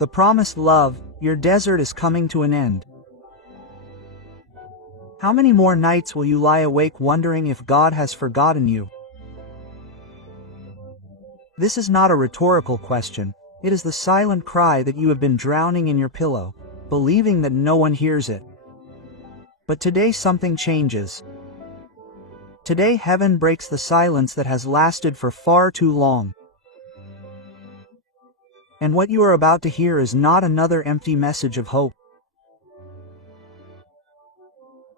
The promised love, your desert is coming to an end. How many more nights will you lie awake wondering if God has forgotten you? This is not a rhetorical question, it is the silent cry that you have been drowning in your pillow, believing that no one hears it. But today something changes. Today heaven breaks the silence that has lasted for far too long. And what you are about to hear is not another empty message of hope.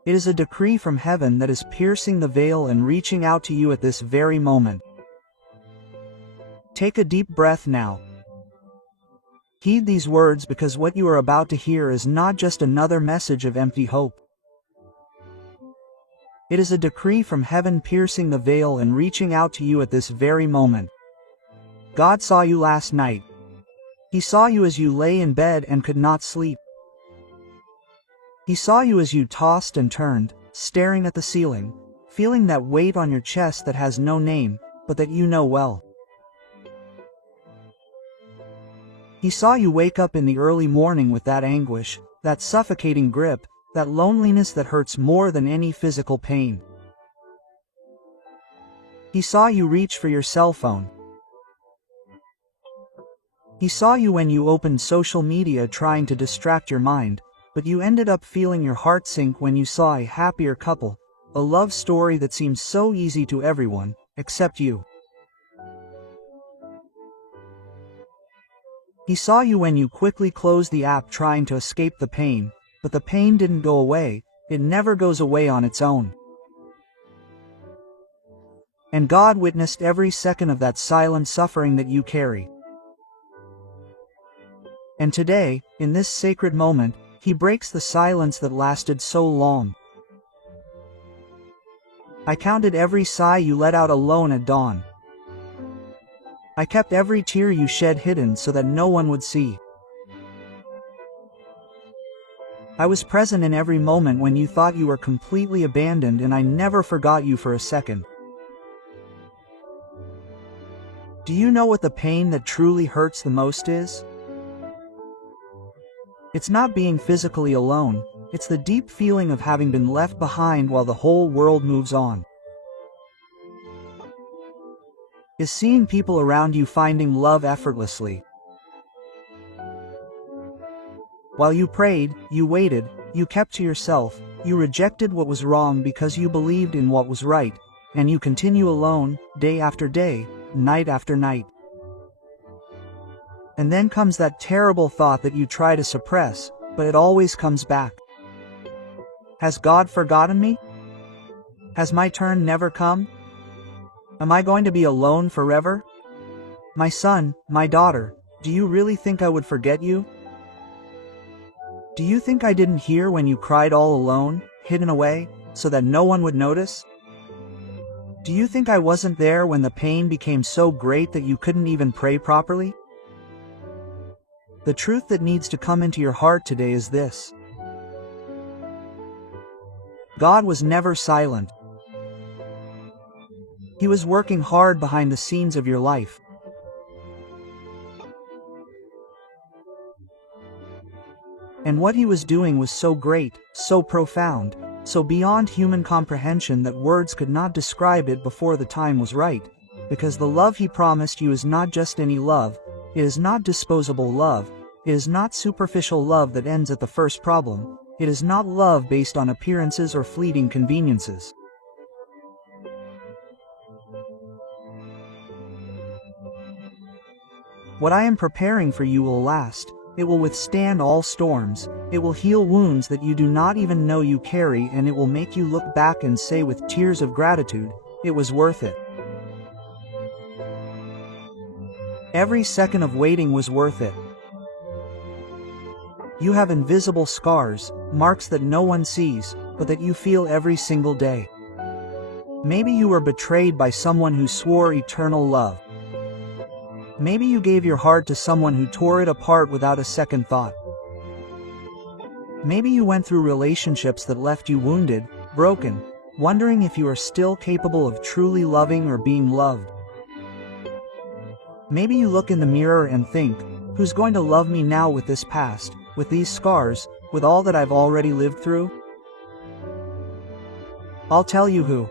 It is a decree from heaven that is piercing the veil and reaching out to you at this very moment. Take a deep breath now. Heed these words, because what you are about to hear is not just another message of empty hope. It is a decree from heaven piercing the veil and reaching out to you at this very moment. God saw you last night. He saw you as you lay in bed and could not sleep. He saw you as you tossed and turned, staring at the ceiling, feeling that weight on your chest that has no name, but that you know well. He saw you wake up in the early morning with that anguish, that suffocating grip, that loneliness that hurts more than any physical pain. He saw you reach for your cell phone. He saw you when you opened social media trying to distract your mind, but you ended up feeling your heart sink when you saw a happier couple, a love story that seems so easy to everyone, except you. He saw you when you quickly closed the app trying to escape the pain, but the pain didn't go away, it never goes away on its own. And God witnessed every second of that silent suffering that you carry. And today, in this sacred moment, He breaks the silence that lasted so long. I counted every sigh you let out alone at dawn. I kept every tear you shed hidden so that no one would see. I was present in every moment when you thought you were completely abandoned, and I never forgot you for a second. Do you know what the pain that truly hurts the most is? It's not being physically alone, it's the deep feeling of having been left behind while the whole world moves on. It's seeing people around you finding love effortlessly. While you prayed, you waited, you kept to yourself, you rejected what was wrong because you believed in what was right, and you continue alone, day after day, night after night. And then comes that terrible thought that you try to suppress, but it always comes back. Has God forgotten me? Has my turn never come? Am I going to be alone forever? My son, my daughter, do you really think I would forget you? Do you think I didn't hear when you cried all alone, hidden away, so that no one would notice? Do you think I wasn't there when the pain became so great that you couldn't even pray properly? The truth that needs to come into your heart today is this: God was never silent. He was working hard behind the scenes of your life. And what He was doing was so great, so profound, so beyond human comprehension that words could not describe it before the time was right, because the love He promised you is not just any love, it is not disposable love, it is not superficial love that ends at the first problem, it is not love based on appearances or fleeting conveniences. What I am preparing for you will last. It will withstand all storms, it will heal wounds that you do not even know you carry, and it will make you look back and say with tears of gratitude, it was worth it. Every second of waiting was worth it. You have invisible scars, marks that no one sees, but that you feel every single day. Maybe you were betrayed by someone who swore eternal love. Maybe you gave your heart to someone who tore it apart without a second thought. Maybe you went through relationships that left you wounded, broken, wondering if you are still capable of truly loving or being loved. Maybe you look in the mirror and think, Who's going to love me now with this past, with these scars, with all that I've already lived through? I'll tell you who.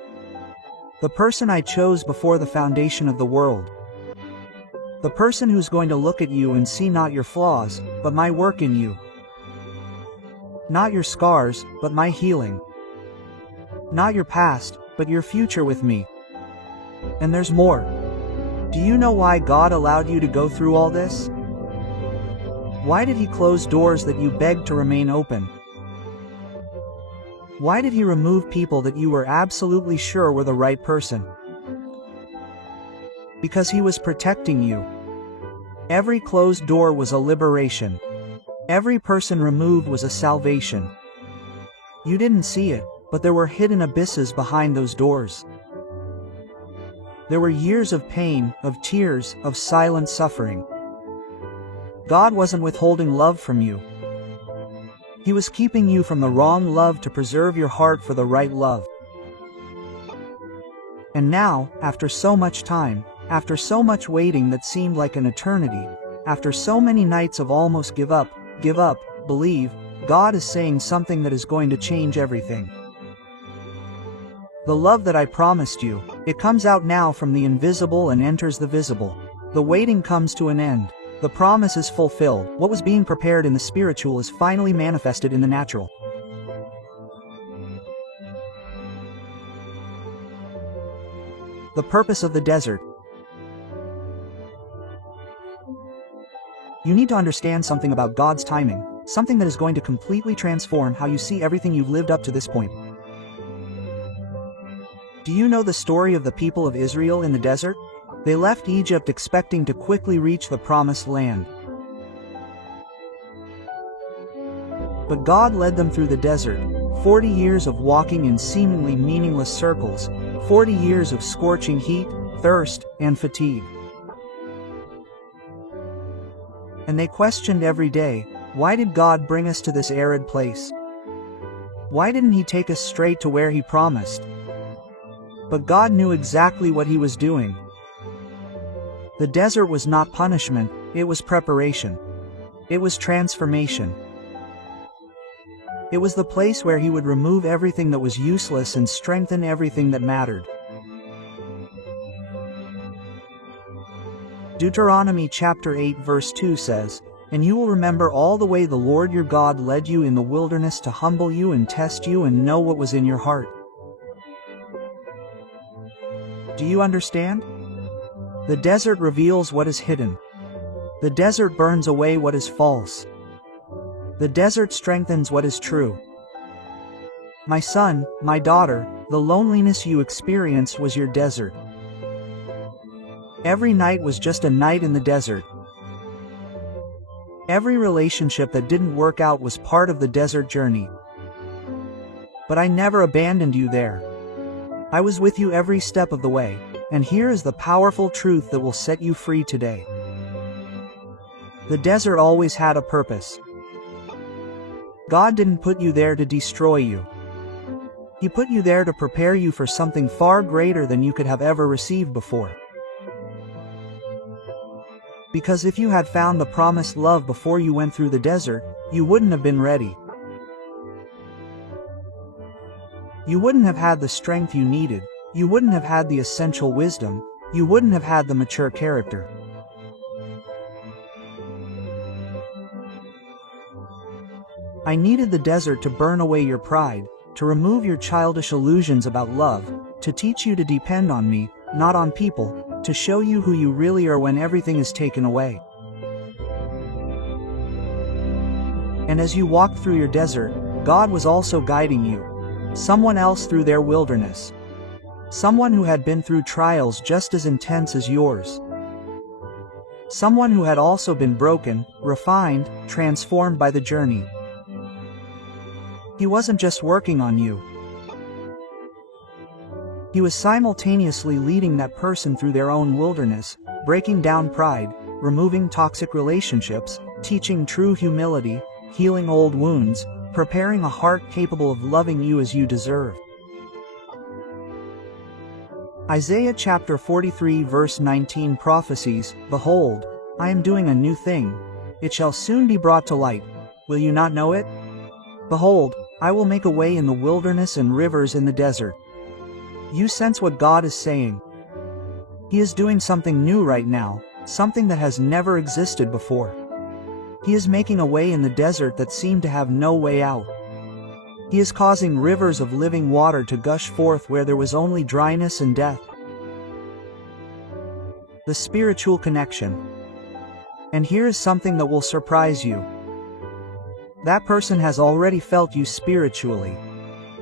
The person I chose before the foundation of the world. The person who's going to look at you and see not your flaws, but my work in you. Not your scars, but my healing. Not your past, but your future with me. And there's more. Do you know why God allowed you to go through all this? Why did He close doors that you begged to remain open? Why did He remove people that you were absolutely sure were the right person? Because He was protecting you. Every closed door was a liberation. Every person removed was a salvation. You didn't see it, but there were hidden abysses behind those doors. There were years of pain, of tears, of silent suffering. God wasn't withholding love from you. He was keeping you from the wrong love to preserve your heart for the right love. And now, after so much time, after so much waiting that seemed like an eternity, after so many nights of almost give up, believe, God is saying something that is going to change everything. The love that I promised you, it comes out now from the invisible and enters the visible. The waiting comes to an end. The promise is fulfilled. What was being prepared in the spiritual is finally manifested in the natural. The purpose of the desert. You need to understand something about God's timing, something that is going to completely transform how you see everything you've lived up to this point. Do you know the story of the people of Israel in the desert? They left Egypt expecting to quickly reach the promised land. But God led them through the desert, 40 years of walking in seemingly meaningless circles, 40 years of scorching heat, thirst, and fatigue. And they questioned every day, why did God bring us to this arid place? Why didn't He take us straight to where He promised? But God knew exactly what He was doing. The desert was not punishment, it was preparation. It was transformation. It was the place where He would remove everything that was useless and strengthen everything that mattered. Deuteronomy chapter 8 verse 2 says, "And you will remember all the way the Lord your God led you in the wilderness to humble you and test you and know what was in your heart." Do you understand? The desert reveals what is hidden. The desert burns away what is false. The desert strengthens what is true. My son, my daughter, the loneliness you experienced was your desert. Every night was just a night in the desert. Every relationship that didn't work out was part of the desert journey. But I never abandoned you there. I was with you every step of the way, and here is the powerful truth that will set you free today. The desert always had a purpose. God didn't put you there to destroy you. He put you there to prepare you for something far greater than you could have ever received before. Because if you had found the promised love before you went through the desert, you wouldn't have been ready. You wouldn't have had the strength you needed, you wouldn't have had the essential wisdom, you wouldn't have had the mature character. I needed the desert to burn away your pride, to remove your childish illusions about love, to teach you to depend on me, not on people, to show you who you really are when everything is taken away. And as you walked through your desert, God was also guiding you. Someone else through their wilderness. Someone who had been through trials just as intense as yours. Someone who had also been broken, refined, transformed by the journey. He wasn't just working on you. He was simultaneously leading that person through their own wilderness, breaking down pride, removing toxic relationships, teaching true humility, healing old wounds, preparing a heart capable of loving you as you deserve. Isaiah chapter 43 verse 19 prophesies, "Behold, I am doing a new thing, It shall soon be brought to light. Will you not know it? Behold, I will make a way in the wilderness and rivers in the desert. You sense what God is saying. He is doing something new right now, something that has never existed before. He is making a way in the desert that seemed to have no way out. He is causing rivers of living water to gush forth where there was only dryness and death. The spiritual connection. And here is something that will surprise you. That person has already felt you spiritually.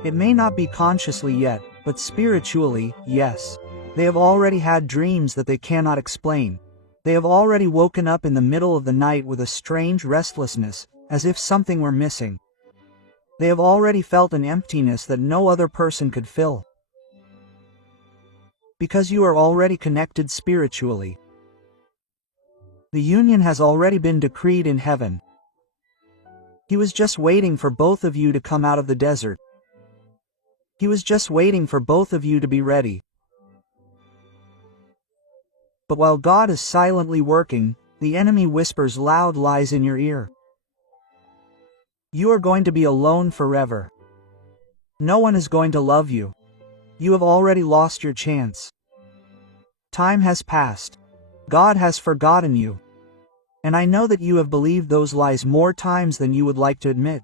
It may not be consciously yet, but spiritually, yes. They have already had dreams that they cannot explain. They have already woken up in the middle of the night with a strange restlessness, as if something were missing. They have already felt an emptiness that no other person could fill. Because you are already connected spiritually. The union has already been decreed in heaven. He was just waiting for both of you to come out of the desert. He was just waiting for both of you to be ready. But while God is silently working, the enemy whispers loud lies in your ear. You are going to be alone forever. No one is going to love you. You have already lost your chance. Time has passed. God has forgotten you. And I know that you have believed those lies more times than you would like to admit.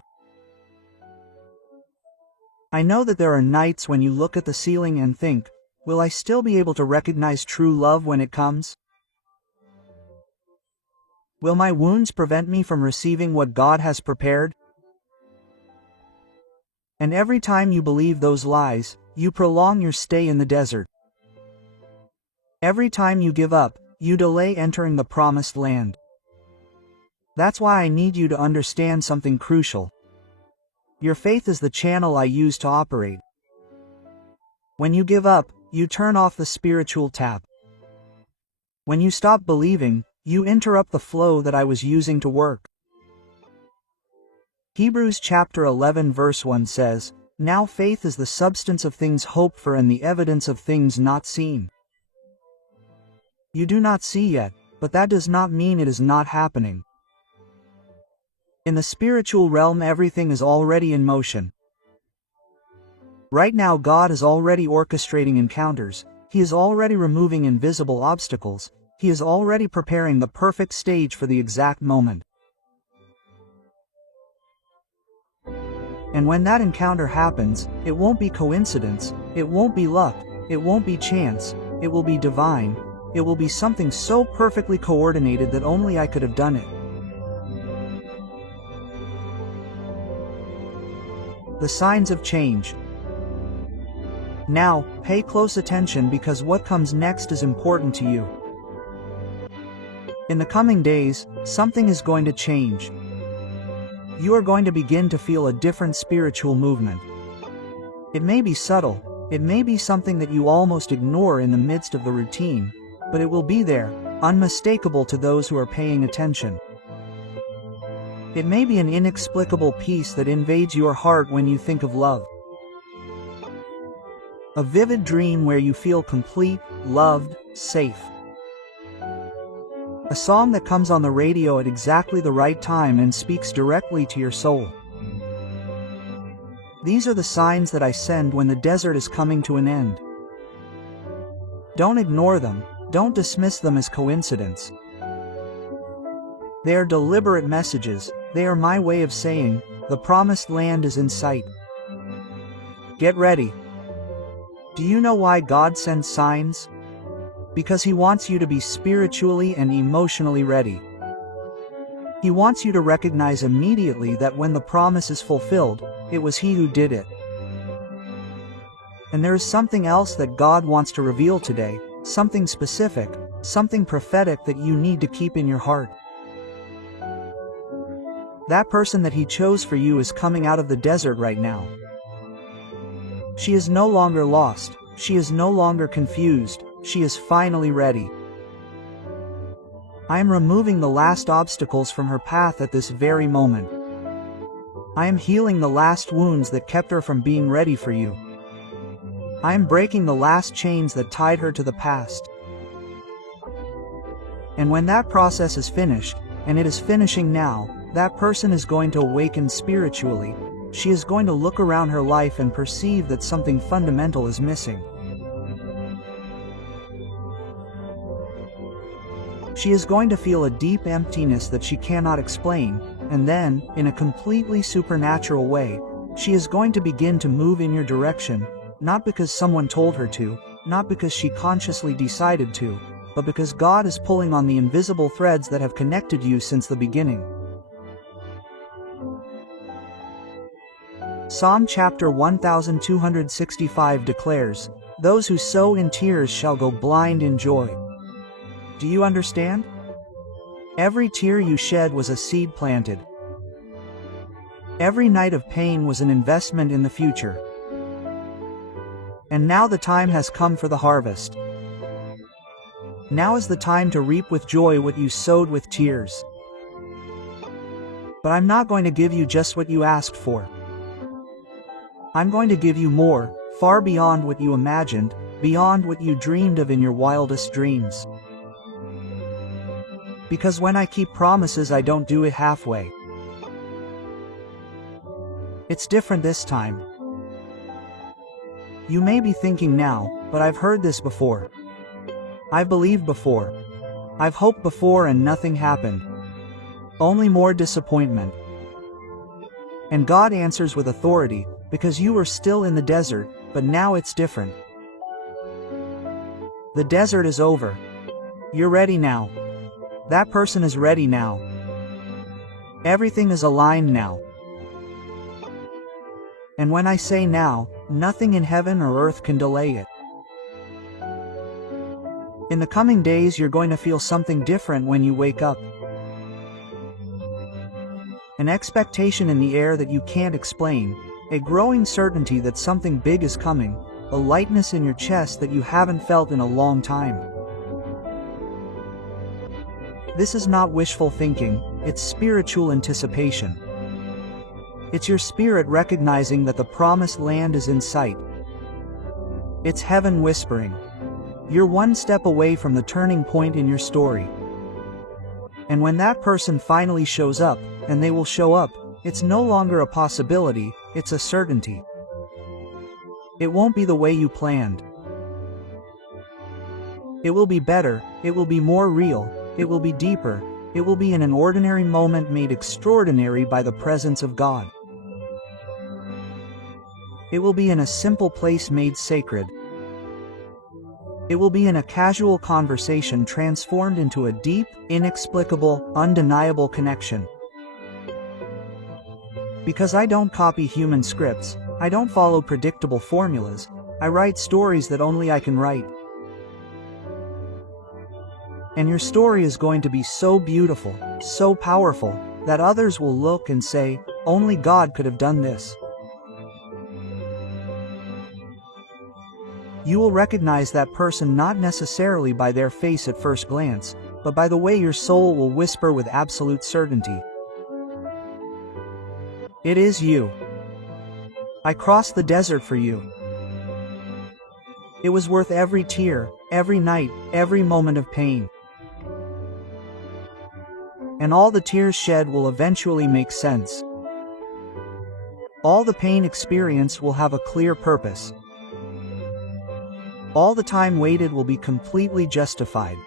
I know that there are nights when you look at the ceiling and think, will I still be able to recognize true love when it comes? Will my wounds prevent me from receiving what God has prepared? And every time you believe those lies, you prolong your stay in the desert. Every time you give up, you delay entering the promised land. That's why I need you to understand something crucial. Your faith is the channel I use to operate. When you give up, you turn off the spiritual tap. When you stop believing, you interrupt the flow that I was using to work. Hebrews chapter 11 verse 1 says, "Now faith is the substance of things hoped for and the evidence of things not seen." You do not see yet, but that does not mean it is not happening. In the spiritual realm, everything is already in motion. Right now, God is already orchestrating encounters. He is already removing invisible obstacles. He is already preparing the perfect stage for the exact moment. And when that encounter happens, it won't be coincidence, it won't be luck, it won't be chance, it will be divine, it will be something so perfectly coordinated that only I could have done it. The signs of change. Now, pay close attention because what comes next is important to you. In the coming days, something is going to change. You are going to begin to feel a different spiritual movement. It may be subtle, it may be something that you almost ignore in the midst of the routine, but it will be there, unmistakable to those who are paying attention. It may be an inexplicable peace that invades your heart when you think of love. A vivid dream where you feel complete, loved, safe. A song that comes on the radio at exactly the right time and speaks directly to your soul. These are the signs that I send when the desert is coming to an end. Don't ignore them, don't dismiss them as coincidence. They are deliberate messages. They are my way of saying, the promised land is in sight. Get ready. Do you know why God sends signs? Because He wants you to be spiritually and emotionally ready. He wants you to recognize immediately that when the promise is fulfilled, it was He who did it. And there is something else that God wants to reveal today, something specific, something prophetic that you need to keep in your heart. That person that He chose for you is coming out of the desert right now. She is no longer lost, she is no longer confused, she is finally ready. I am removing the last obstacles from her path at this very moment. I am healing the last wounds that kept her from being ready for you. I am breaking the last chains that tied her to the past. And when that process is finished, and it is finishing now, that person is going to awaken spiritually. She is going to look around her life and perceive that something fundamental is missing. She is going to feel a deep emptiness that she cannot explain, and then, in a completely supernatural way, she is going to begin to move in your direction, not because someone told her to, not because she consciously decided to, but because God is pulling on the invisible threads that have connected you since the beginning. Psalm chapter 1265 declares, "Those who sow in tears shall go blind in joy." Do you understand? Every tear you shed was a seed planted. Every night of pain was an investment in the future. And now the time has come for the harvest. Now is the time to reap with joy what you sowed with tears. But I'm not going to give you just what you asked for. I'm going to give you more, far beyond what you imagined, beyond what you dreamed of in your wildest dreams. Because when I keep promises, I don't do it halfway. It's different this time. You may be thinking now, but I've heard this before. I've believed before. I've hoped before and nothing happened. Only more disappointment. And God answers with authority, because you were still in the desert, but now it's different. The desert is over. You're ready now. That person is ready now. Everything is aligned now. And when I say now, nothing in heaven or earth can delay it. In the coming days, you're going to feel something different when you wake up. An expectation in the air that you can't explain, a growing certainty that something big is coming, a lightness in your chest that you haven't felt in a long time. This is not wishful thinking, it's spiritual anticipation. It's your spirit recognizing that the promised land is in sight. It's heaven whispering. You're one step away from the turning point in your story. And when that person finally shows up, and they will show up, it's no longer a possibility, it's a certainty. It won't be the way you planned. It will be better, it will be more real, it will be deeper, it will be in an ordinary moment made extraordinary by the presence of God. It will be in a simple place made sacred. It will be in a casual conversation transformed into a deep, inexplicable, undeniable connection. Because I don't copy human scripts, I don't follow predictable formulas, I write stories that only I can write. And your story is going to be so beautiful, so powerful, that others will look and say, only God could have done this. You will recognize that person not necessarily by their face at first glance, but by the way your soul will whisper with absolute certainty. It is you. I crossed the desert for you. It was worth every tear, every night, every moment of pain. And all the tears shed will eventually make sense. All the pain experienced will have a clear purpose. All the time waited will be completely justified.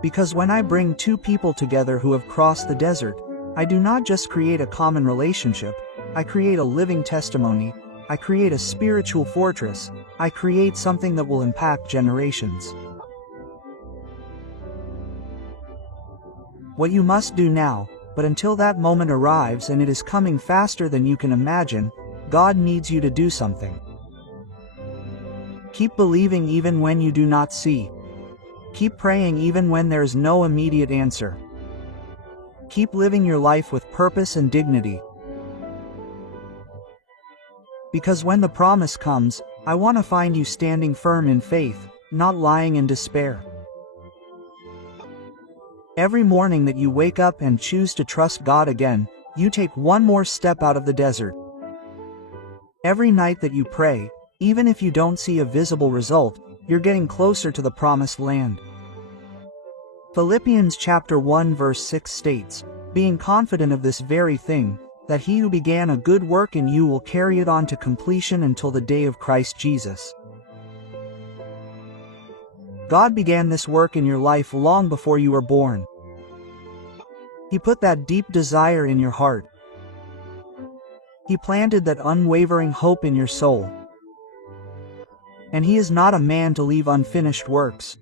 Because when I bring two people together who have crossed the desert, I do not just create a common relationship, I create a living testimony, I create a spiritual fortress, I create something that will impact generations. What you must do now, but until that moment arrives and it is coming faster than you can imagine, God needs you to do something. Keep believing even when you do not see. Keep praying even when there is no immediate answer. Keep living your life with purpose and dignity. Because when the promise comes, I want to find you standing firm in faith, not lying in despair. Every morning that you wake up and choose to trust God again, you take one more step out of the desert. Every night that you pray, even if you don't see a visible result, you're getting closer to the promised land. Philippians chapter 1 verse 6 states, "Being confident of this very thing, that he who began a good work in you will carry it on to completion until the day of Christ Jesus." God began this work in your life long before you were born. He put that deep desire in your heart. He planted that unwavering hope in your soul. And he is not a man to leave unfinished works.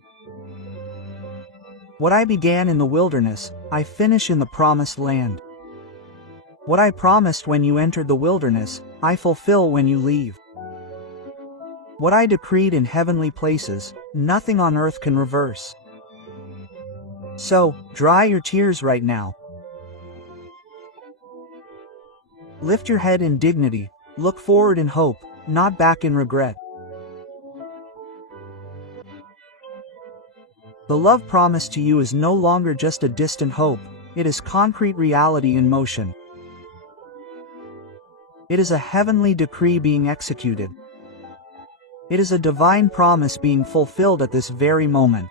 What I began in the wilderness, I finish in the promised land. What I promised when you entered the wilderness, I fulfill when you leave. What I decreed in heavenly places, nothing on earth can reverse. So, dry your tears right now. Lift your head in dignity, look forward in hope, not back in regret. The love promised to you is no longer just a distant hope, it is concrete reality in motion. It is a heavenly decree being executed. It is a divine promise being fulfilled at this very moment.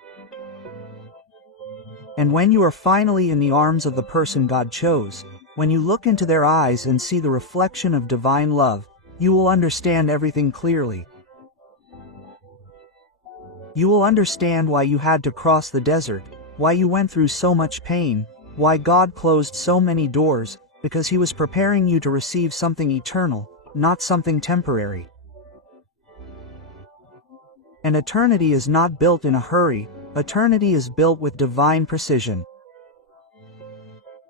And when you are finally in the arms of the person God chose, when you look into their eyes and see the reflection of divine love, you will understand everything clearly. You will understand why you had to cross the desert, why you went through so much pain, why God closed so many doors, because He was preparing you to receive something eternal, not something temporary. And eternity is not built in a hurry, eternity is built with divine precision.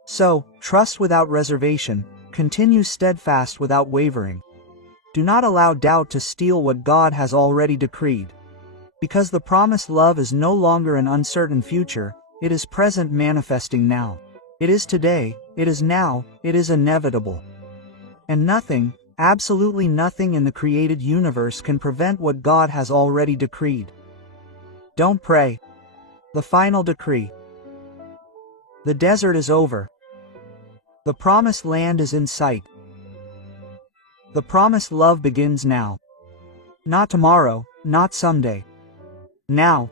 So, trust without reservation, continue steadfast without wavering. Do not allow doubt to steal what God has already decreed. Because the promised love is no longer an uncertain future, it is present, manifesting now. It is today, it is now, it is inevitable. And nothing, absolutely nothing in the created universe can prevent what God has already decreed. Don't pray. The final decree. The desert is over. The promised land is in sight. The promised love begins now. Not tomorrow, not someday. Now.